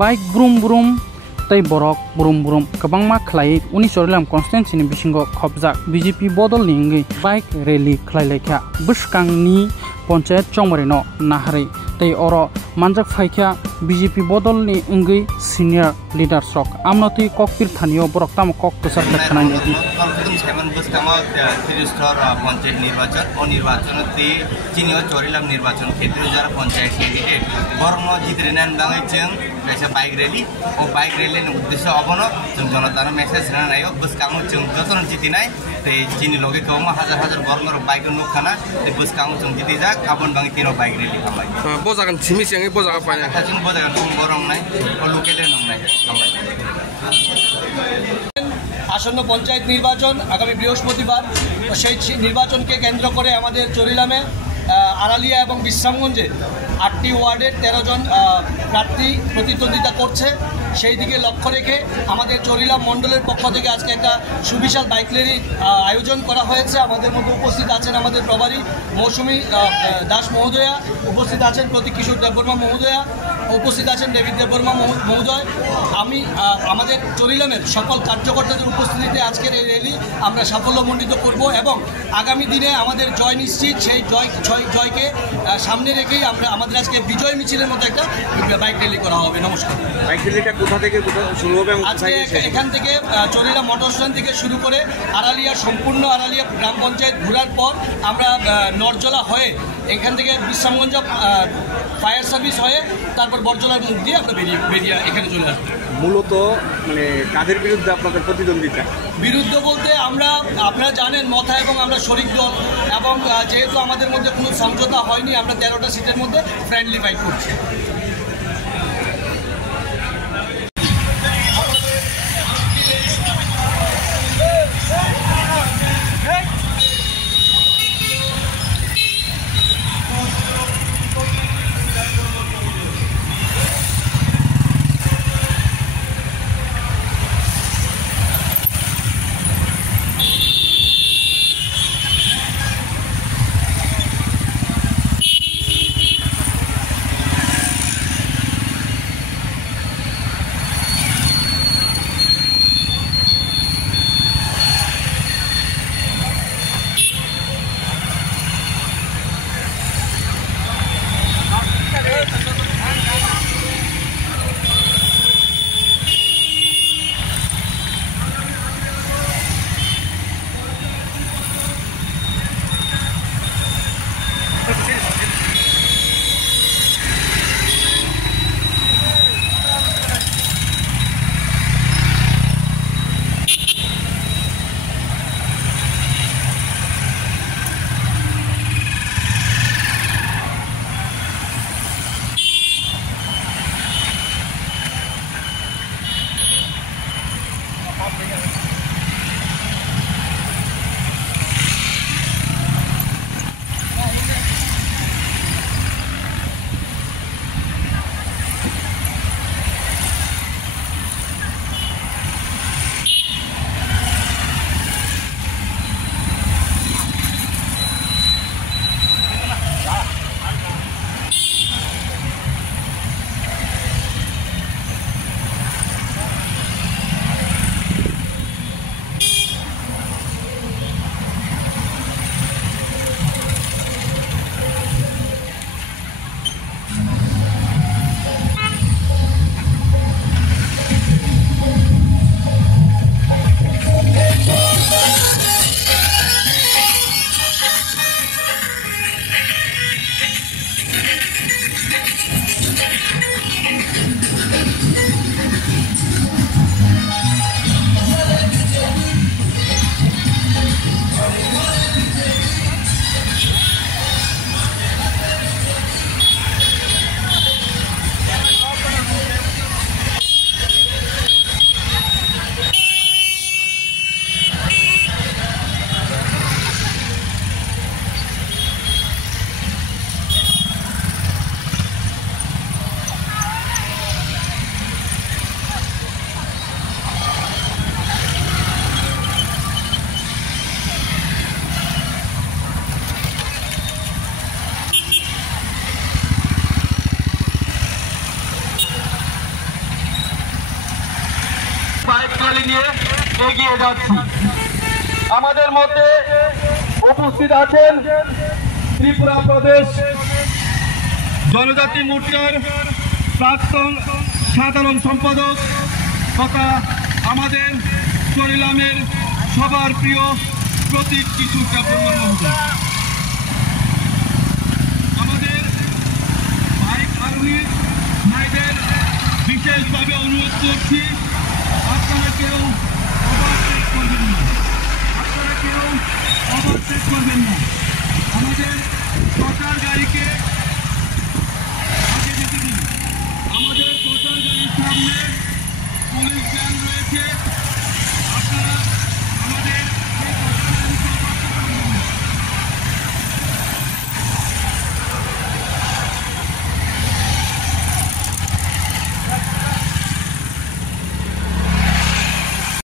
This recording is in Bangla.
बाइक ब्रुम ब्रुम तै बरक ब्रुम ब्रुम गोबांमा खलायै उनि चरिलाम कन्स्टिट्युन्सिनि बिसिंगो खबजाक बीजेपी बदलनि इंगै बाइक रैली खलायलायखा बुसकांनि पंचायत चंमरिनो नाहरै तै अरो मानजाक फाइखा बीजेपी बदलनि इंगै सिनियर लीडर सक आमनति ककपिर थानियो बरकताम कक तसर खनायनि सेवन बुसकामा त्रिस्तर पंचायत निर्वाचन ओ निर्वाचन ती चिनियो चरिलाम निर्वाचन क्षेत्र जारा पंचायत कैंडिडेट बरनो जितरेनान बाङै जों बेसा बाइक रैली ओ बाइक रैली नि उद्देश्य अबनो जों जनतानो मेसेज रानायो बुसकामो जों जतन जितिनाय ते चिनि लगे कमा हजार हजार बरनो बाइक नुखाना ते बुसकामो जों जिति जा गाबन बाङै तिरो बाइक रैली खाबाय बजागन छिमि सिङै बजागा पाय खाजिन बजागन तुम गरम नाय ओ लोकेले नंनाय खाबाय আসন্ন পঞ্চায়েত নির্বাচন আগামী বৃহস্পতিবার সেই নির্বাচনকে কেন্দ্র করে আমাদের চরিলামে আড়ালিয়া এবং বিশ্রামগঞ্জে 8টি ওয়ার্ডের 13 জন প্রার্থী প্রতিদ্বন্দ্বিতা করছে সেই দিকে লক্ষ্য রেখে আমাদের চরিলাম মণ্ডলের পক্ষ থেকে আজকে একটা সুবিশাল বাইক র্যালির আয়োজন করা হয়েছে। আমাদের মধ্যে উপস্থিত আছেন আমাদের প্রভারী মৌসুমী দাস মহোদয়া, উপস্থিত আছেন প্রতীক কিশোর দেববর্মা মহোদয়া, উপস্থিত আছেন দেবী দেববর্মা মহোদয়। আমি আমাদের চরিলামের সকল কার্যকর্তাদের উপস্থিতিতে আজকের এই র্যালি আমরা সাফল্যমণ্ডিত করব এবং আগামী দিনে আমাদের জয় নিশ্চিত, সেই জয়কে সামনে রেখেই আমরা আমাদের আজকে বিজয় মিছিলের মতো একটা বাইক র্যালি করা হবে। নমস্কার। বাইক র্যালিটা কোথা থেকে শুরু হবে? আজকে এখান থেকে চরিলাম মোটর স্ট্যান্ড থেকে শুরু করে আড়ালিয়া সম্পূর্ণ আড়ালিয়া গ্রাম পঞ্চায়েত ঘোরার পর আমরা নরজলা হয়ে এখান থেকে বিশ্রামগঞ্জ ফায়ার সার্ভিস হয়ে তারপর বরজলার মুখ দিয়ে আমরা বেরিয়ে এখানে চলে আসবো। মূলত মানে কাদের বিরুদ্ধে আপনাদের প্রতিদ্বন্দ্বিতা? বিরুদ্ধ বলতে আপনারা জানেন মথা এবং আমরা শরিক দল এবং যেহেতু আমাদের মধ্যে কোনো সমঝোতা হয়নি আমরা 13টা সিটের মধ্যে ফ্রেন্ডলি ফাইট করছি। র্যালি নিয়ে এগিয়ে যাচ্ছি। আমাদের মধ্যে উপস্থিত আছেন ত্রিপুরা প্রদেশ জনজাতি মোর্চার প্রাক্তন সাধারণ সম্পাদক তথা আমাদের চরিলামের সবার প্রিয় প্রতীক কিশোর কাপুর মহোদয়। আমাদের বাইক আরোহী ভাইদের বিশেষভাবে অনুরোধ করছি, আপনারা কেউ ওভারটেক করবেন না, আমাদের সরকার গাড়িকে